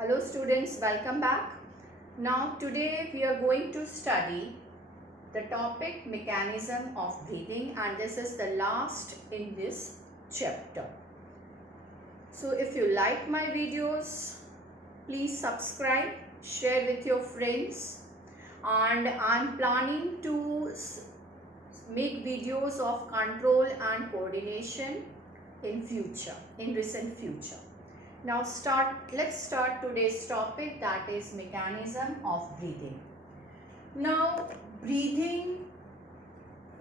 Hello students, welcome back. Now today we are going to study the topic mechanism of breathing, and this is the last in this chapter. So if you like my videos, please subscribe, share with your friends, and I'm planning to make videos of control and coordination in recent future. Now let's start today's topic, that is mechanism of breathing. Now breathing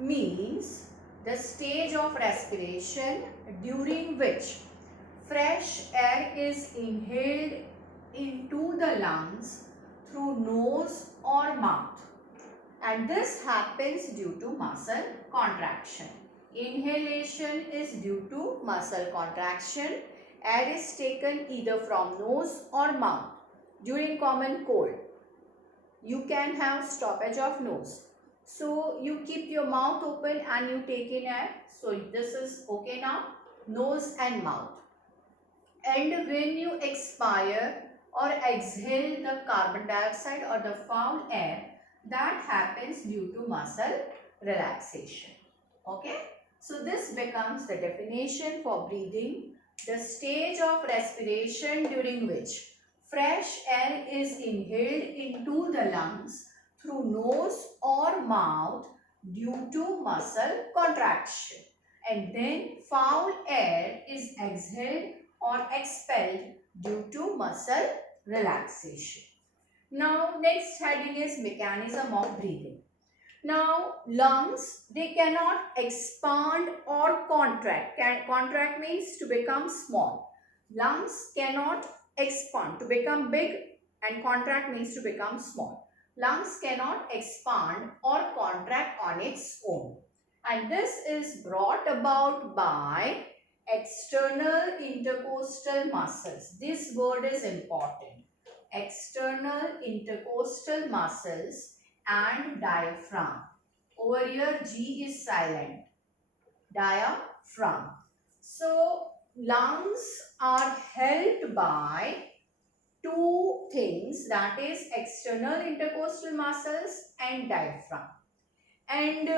means the stage of respiration during which fresh air is inhaled into the lungs through nose or mouth, and this happens due to muscle contraction. Inhalation is due to muscle contraction. Air is taken either from nose or mouth. During common cold, you can have stoppage of nose. So you keep your mouth open and you take in air. So this is okay now, nose and mouth. And when you expire or exhale the carbon dioxide or the foul air, that happens due to muscle relaxation. Okay. So this becomes the definition for breathing: the stage of respiration during which fresh air is inhaled into the lungs through nose or mouth due to muscle contraction, and then foul air is exhaled or expelled due to muscle relaxation. Now next heading is mechanism of breathing. Now lungs, they cannot expand or contract. Contract means to become small. Lungs cannot expand to become big, and contract means to become small. Lungs cannot expand or contract on its own, and this is brought about by external intercostal muscles. This word is important. External intercostal muscles and diaphragm. Over here G is silent. Diaphragm. So lungs are held by two things, that is external intercostal muscles and diaphragm. And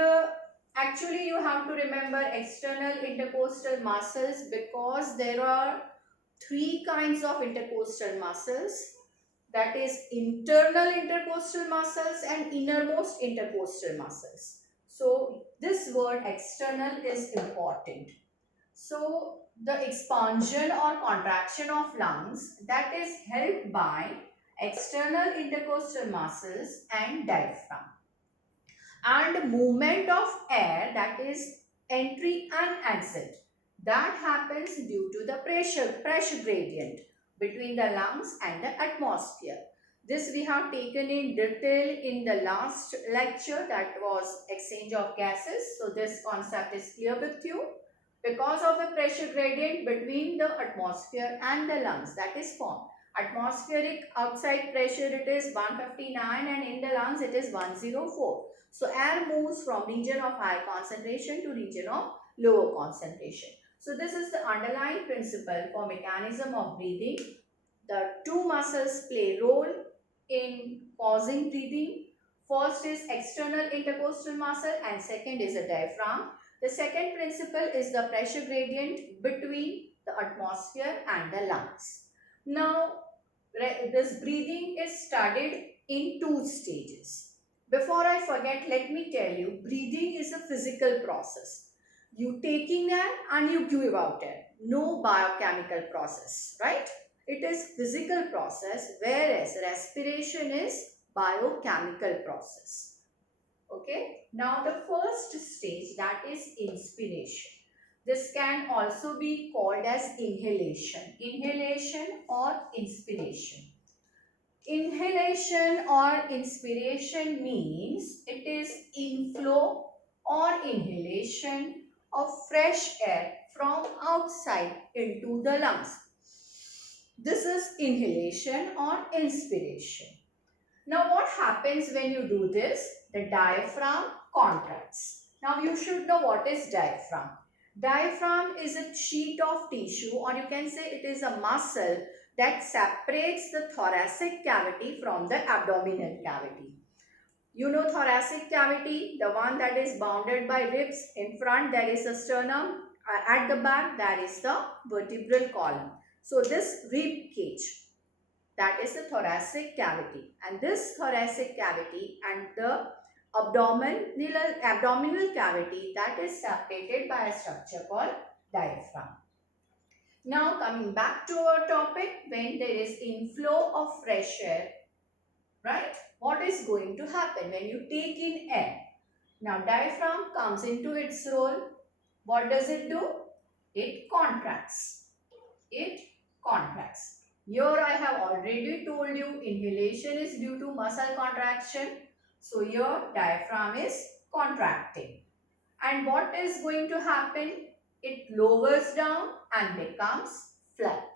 actually you have to remember external intercostal muscles because there are three kinds of intercostal muscles, that is internal intercostal muscles and innermost intercostal muscles. So this word external is important. So the expansion or contraction of lungs, that is helped by external intercostal muscles and diaphragm. And movement of air, that is entry and exit, that happens due to the pressure gradient between the lungs and the atmosphere. This we have taken in detail in the last lecture, that was exchange of gases. So this concept is clear with you. Because of the pressure gradient between the atmosphere and the lungs, that is formed. Atmospheric outside pressure, it is 159, and in the lungs it is 104. So air moves from region of high concentration to region of lower concentration. So this is the underlying principle for mechanism of breathing. The two muscles play role in causing breathing. First is external intercostal muscle and second is the diaphragm. The second principle is the pressure gradient between the atmosphere and the lungs. Now this breathing is studied in two stages. Before I forget, let me tell you, breathing is a physical process. You take in air and you give out air. No biochemical process, right? It is physical process, whereas respiration is biochemical process. Okay. Now the first stage, that is inspiration. This can also be called as inhalation. Inhalation or inspiration. Inhalation or inspiration means it is inflow or inhalation of fresh air from outside into the lungs. This is inhalation or inspiration. Now what happens when you do this? The diaphragm contracts. Now you should know what is diaphragm. Diaphragm is a sheet of tissue, or you can say it is a muscle that separates the thoracic cavity from the abdominal cavity. You know thoracic cavity, the one that is bounded by ribs. In front there is the sternum. At the back there is the vertebral column. So this rib cage, that is the thoracic cavity. And this thoracic cavity and the abdominal cavity, that is separated by a structure called diaphragm. Now coming back to our topic, when there is inflow of fresh air, right? What is going to happen when you take in air? Now diaphragm comes into its role. What does it do? It contracts. It contracts. Here I have already told you inhalation is due to muscle contraction. So here diaphragm is contracting. And what is going to happen? It lowers down and becomes flat.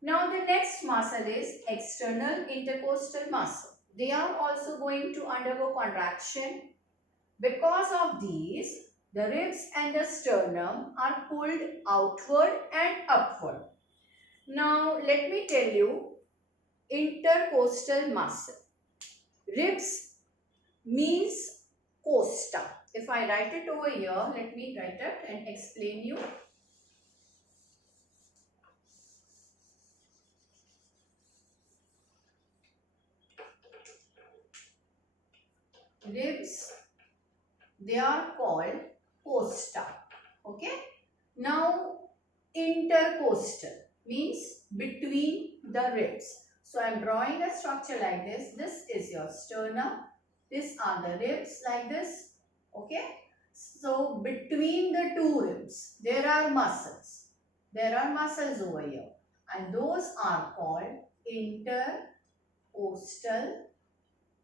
Now the next muscle is external intercostal muscle. They are also going to undergo contraction. Because of these, the ribs and the sternum are pulled outward and upward. Now let me tell you intercostal muscle. Ribs means costa. If I write it over here, let me write it and explain you. Ribs, they are called costa. Okay. Now intercostal means between the ribs. So I am drawing a structure like this. This is your sternum. These are the ribs like this. Okay. So between the two ribs, there are muscles. There are muscles over here. And those are called intercostal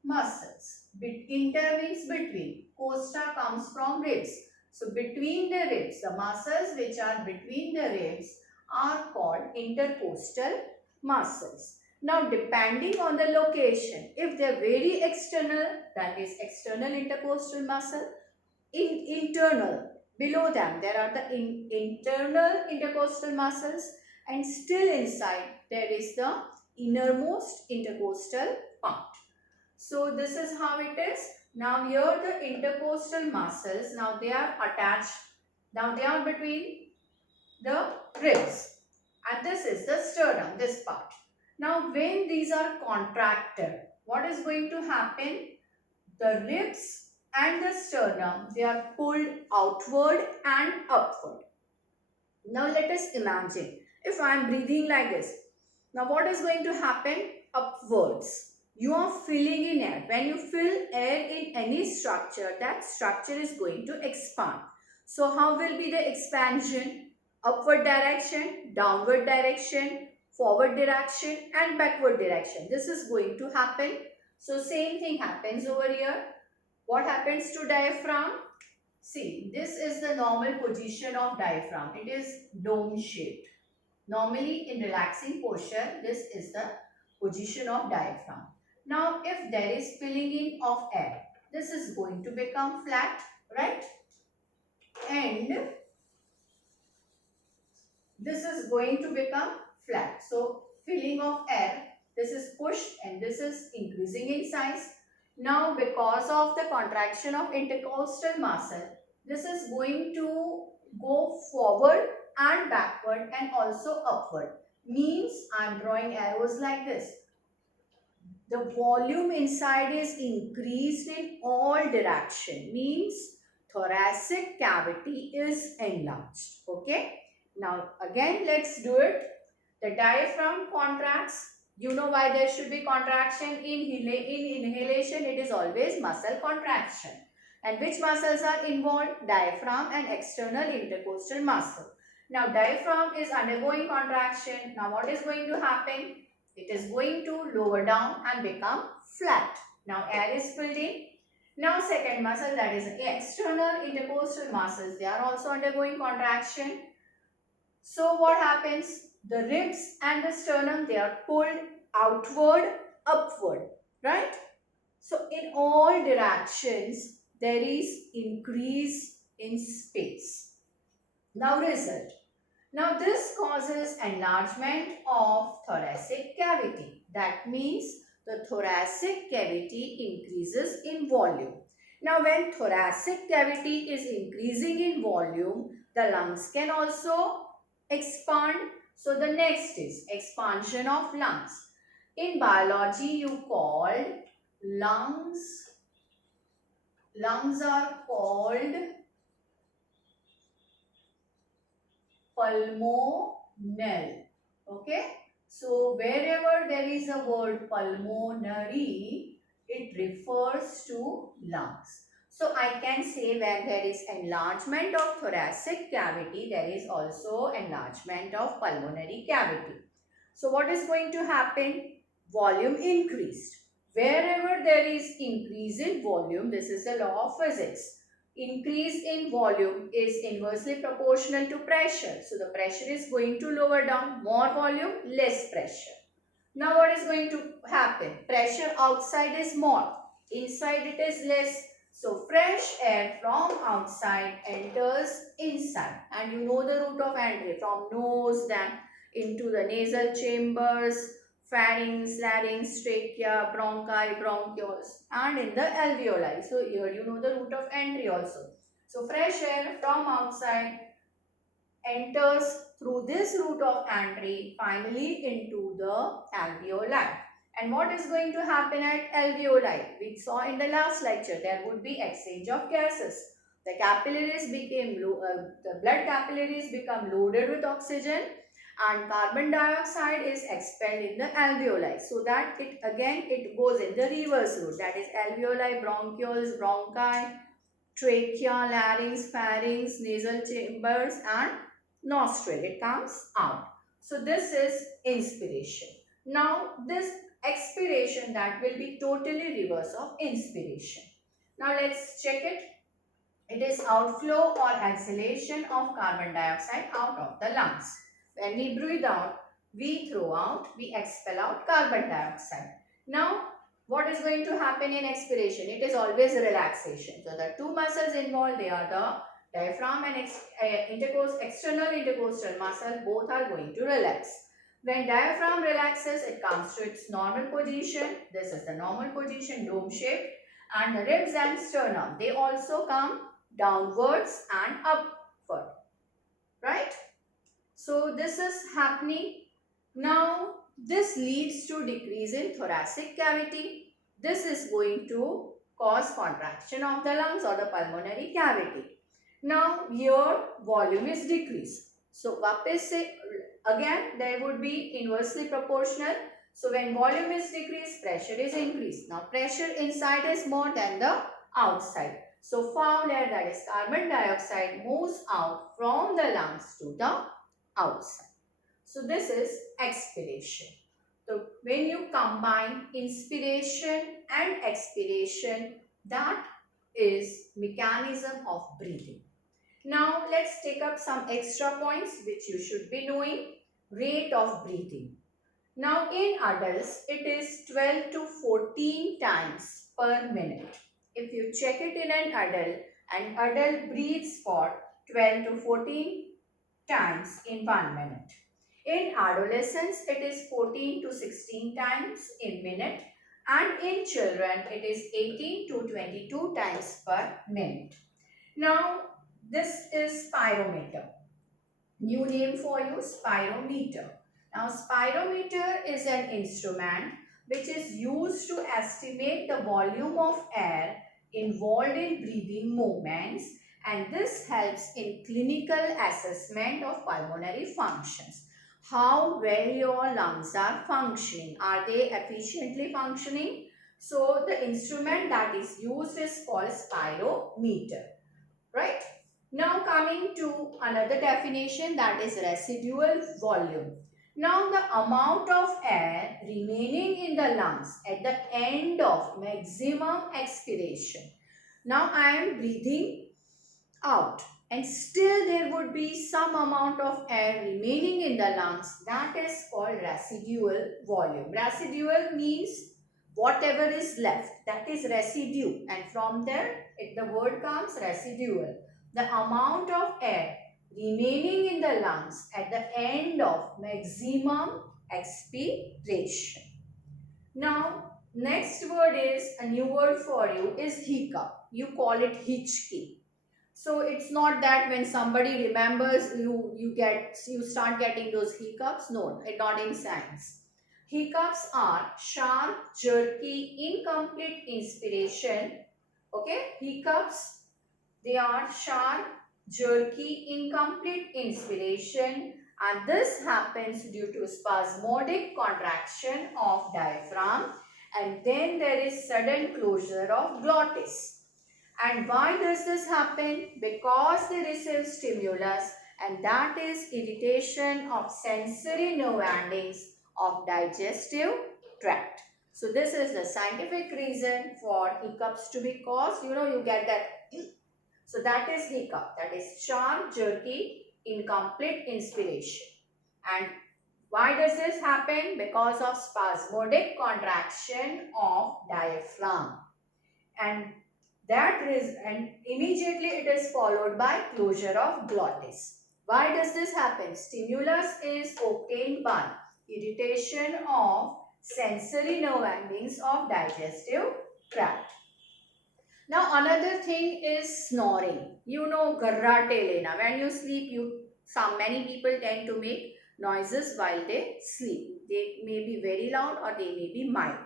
muscles. Inter means between. Costa comes from ribs. So between the ribs, the muscles which are between the ribs are called intercostal muscles. Now depending on the location, if they are very external, that is external intercostal muscle. Internal, below them there are the internal intercostal muscles, and still inside there is the innermost intercostal part. So this is how it is. Now here the intercostal muscles, now they are attached, now they are between the ribs, and this is the sternum, this part. Now when these are contracted, what is going to happen? The ribs and the sternum, they are pulled outward and upward. Now let us imagine, if I am breathing like this, now what is going to happen? Upwards. You are filling in air. When you fill air in any structure, that structure is going to expand. So how will be the expansion? Upward direction, downward direction, forward direction and backward direction. This is going to happen. So same thing happens over here. What happens to diaphragm? See, this is the normal position of diaphragm. It is dome shaped. Normally in relaxing posture, this is the position of diaphragm. Now if there is filling in of air, this is going to become flat, right? And this is going to become flat. So filling of air, this is pushed and this is increasing in size. Now because of the contraction of intercostal muscle, this is going to go forward and backward and also upward. Means I am drawing arrows like this. The volume inside is increased in all direction. Means thoracic cavity is enlarged. Okay. Now again let's do it. The diaphragm contracts. You know why there should be contraction in inhalation. It is always muscle contraction. And which muscles are involved? Diaphragm and external intercostal muscle. Now diaphragm is undergoing contraction. Now what is going to happen? It is going to lower down and become flat. Now air is filled in. Now second muscle, that is external intercostal muscles. They are also undergoing contraction. So what happens? The ribs and the sternum, they are pulled outward, upward, right? So in all directions, there is increase in space. Now result. Now this causes enlargement of thoracic cavity. That means the thoracic cavity increases in volume. Now when thoracic cavity is increasing in volume, the lungs can also expand. So the next is expansion of lungs. In biology you called lungs, lungs are called pulmonal. Okay. So wherever there is a word pulmonary, it refers to lungs. So I can say when there is enlargement of thoracic cavity, there is also enlargement of pulmonary cavity. So what is going to happen? Volume increased. Wherever there is increase in volume, this is the law of physics. Increase in volume is inversely proportional to pressure. So the pressure is going to lower down. More volume, less pressure. Now what is going to happen? Pressure outside is more. Inside it is less. So fresh air from outside enters inside. And you know the route of entry from nose, then into the nasal chambers, pharynx, larynx, trachea, bronchi, bronchioles, and in the alveoli. So here you know the route of entry also. So fresh air from outside enters through this route of entry finally into the alveoli. And what is going to happen at alveoli? We saw in the last lecture there would be exchange of gases. The capillaries the blood capillaries become loaded with oxygen and carbon dioxide is expelled in the alveoli. So that it goes in the reverse route, that is alveoli, bronchioles, bronchi, trachea, larynx, pharynx, nasal chambers and nostril. It comes out. So this is inspiration. Now this expiration, that will be totally reverse of inspiration. Now let's check it. It is outflow or exhalation of carbon dioxide out of the lungs. When we breathe out, we throw out, we expel out carbon dioxide. Now, what is going to happen in expiration? It is always relaxation. So, the two muscles involved, they are the diaphragm and external intercostal muscle, both are going to relax. When diaphragm relaxes, it comes to its normal position. This is the normal position, dome shape. And the ribs and sternum, they also come downwards and upward, right? So this is happening. Now this leads to decrease in thoracic cavity. This is going to cause contraction of the lungs or the pulmonary cavity. Now here volume is decreased. So वापस से again there would be inversely proportional. So when volume is decreased, pressure is increased. Now pressure inside is more than the outside. So foul air, that is carbon dioxide, moves out from the lungs to the outside. So this is expiration. So when you combine inspiration and expiration, that is mechanism of breathing. Now let's take up some extra points which you should be knowing. Rate of breathing. Now in adults, it is 12 to 14 times per minute. If you check it in an adult breathes for 12 to 14 times in 1 minute. In adolescents, it is 14 to 16 times in minute, and in children, it is 18 to 22 times per minute. Now, this is spirometer. New name for you, spirometer. Now, spirometer is an instrument which is used to estimate the volume of air involved in breathing movements, and this helps in clinical assessment of pulmonary functions. How well your lungs are functioning. Are they efficiently functioning? So, the instrument that is used is called spirometer, right? Now coming to another definition, that is residual volume. Now the amount of air remaining in the lungs at the end of maximum expiration. Now I am breathing out and still there would be some amount of air remaining in the lungs, that is called residual volume. Residual means whatever is left, that is residue, and from there the word comes residual. The amount of air remaining in the lungs at the end of maximum expiration. Now, next word is, a new word for you is hiccup. You call it hitchkey. So it's not that when somebody remembers you start getting those hiccups. No, not in science. Hiccups are sharp, jerky, incomplete inspiration. Okay, hiccups, they are sharp, jerky, incomplete inspiration, and this happens due to spasmodic contraction of diaphragm, and then there is sudden closure of glottis. And why does this happen? Because they receive stimulus, and that is irritation of sensory nerve endings of digestive tract. So this is the scientific reason for hiccups to be caused. You get that. So that is hiccup. That is sharp, jerky, incomplete inspiration. And why does this happen? Because of spasmodic contraction of diaphragm. And and immediately it is followed by closure of glottis. Why does this happen? Stimulus is obtained by irritation of sensory nerve endings of digestive tract. Now another thing is snoring. Garrate lena. When you sleep, many people tend to make noises while they sleep. They may be very loud or they may be mild.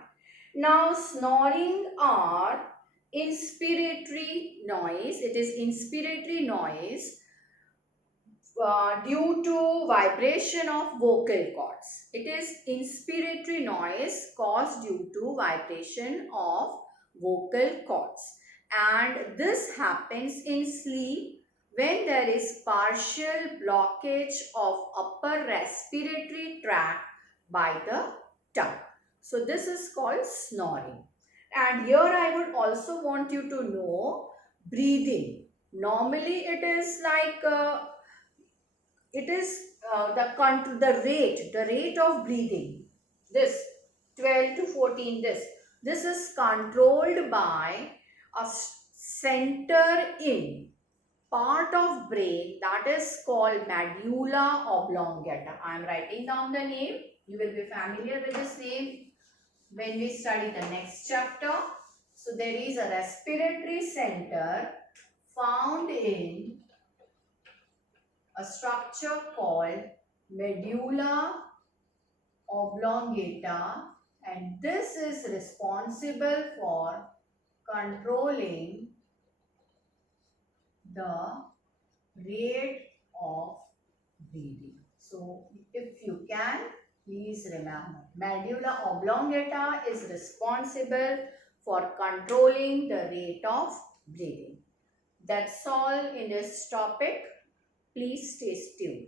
Now snoring are inspiratory noise. It is inspiratory noise due to vibration of vocal cords. It is inspiratory noise caused due to vibration of vocal cords. And this happens in sleep when there is partial blockage of upper respiratory tract by the tongue. So this is called snoring. And here I would also want you to know breathing. Normally it is like it is the rate of breathing. This 12 to 14. This is controlled by a center in part of brain that is called medulla oblongata. I am writing down the name. You will be familiar with this name when we study the next chapter. So there is a respiratory center found in a structure called medulla oblongata, and this is responsible for controlling the rate of breathing. So if you can, please remember, medulla oblongata is responsible for controlling the rate of breathing. That's all in this topic. Please stay tuned.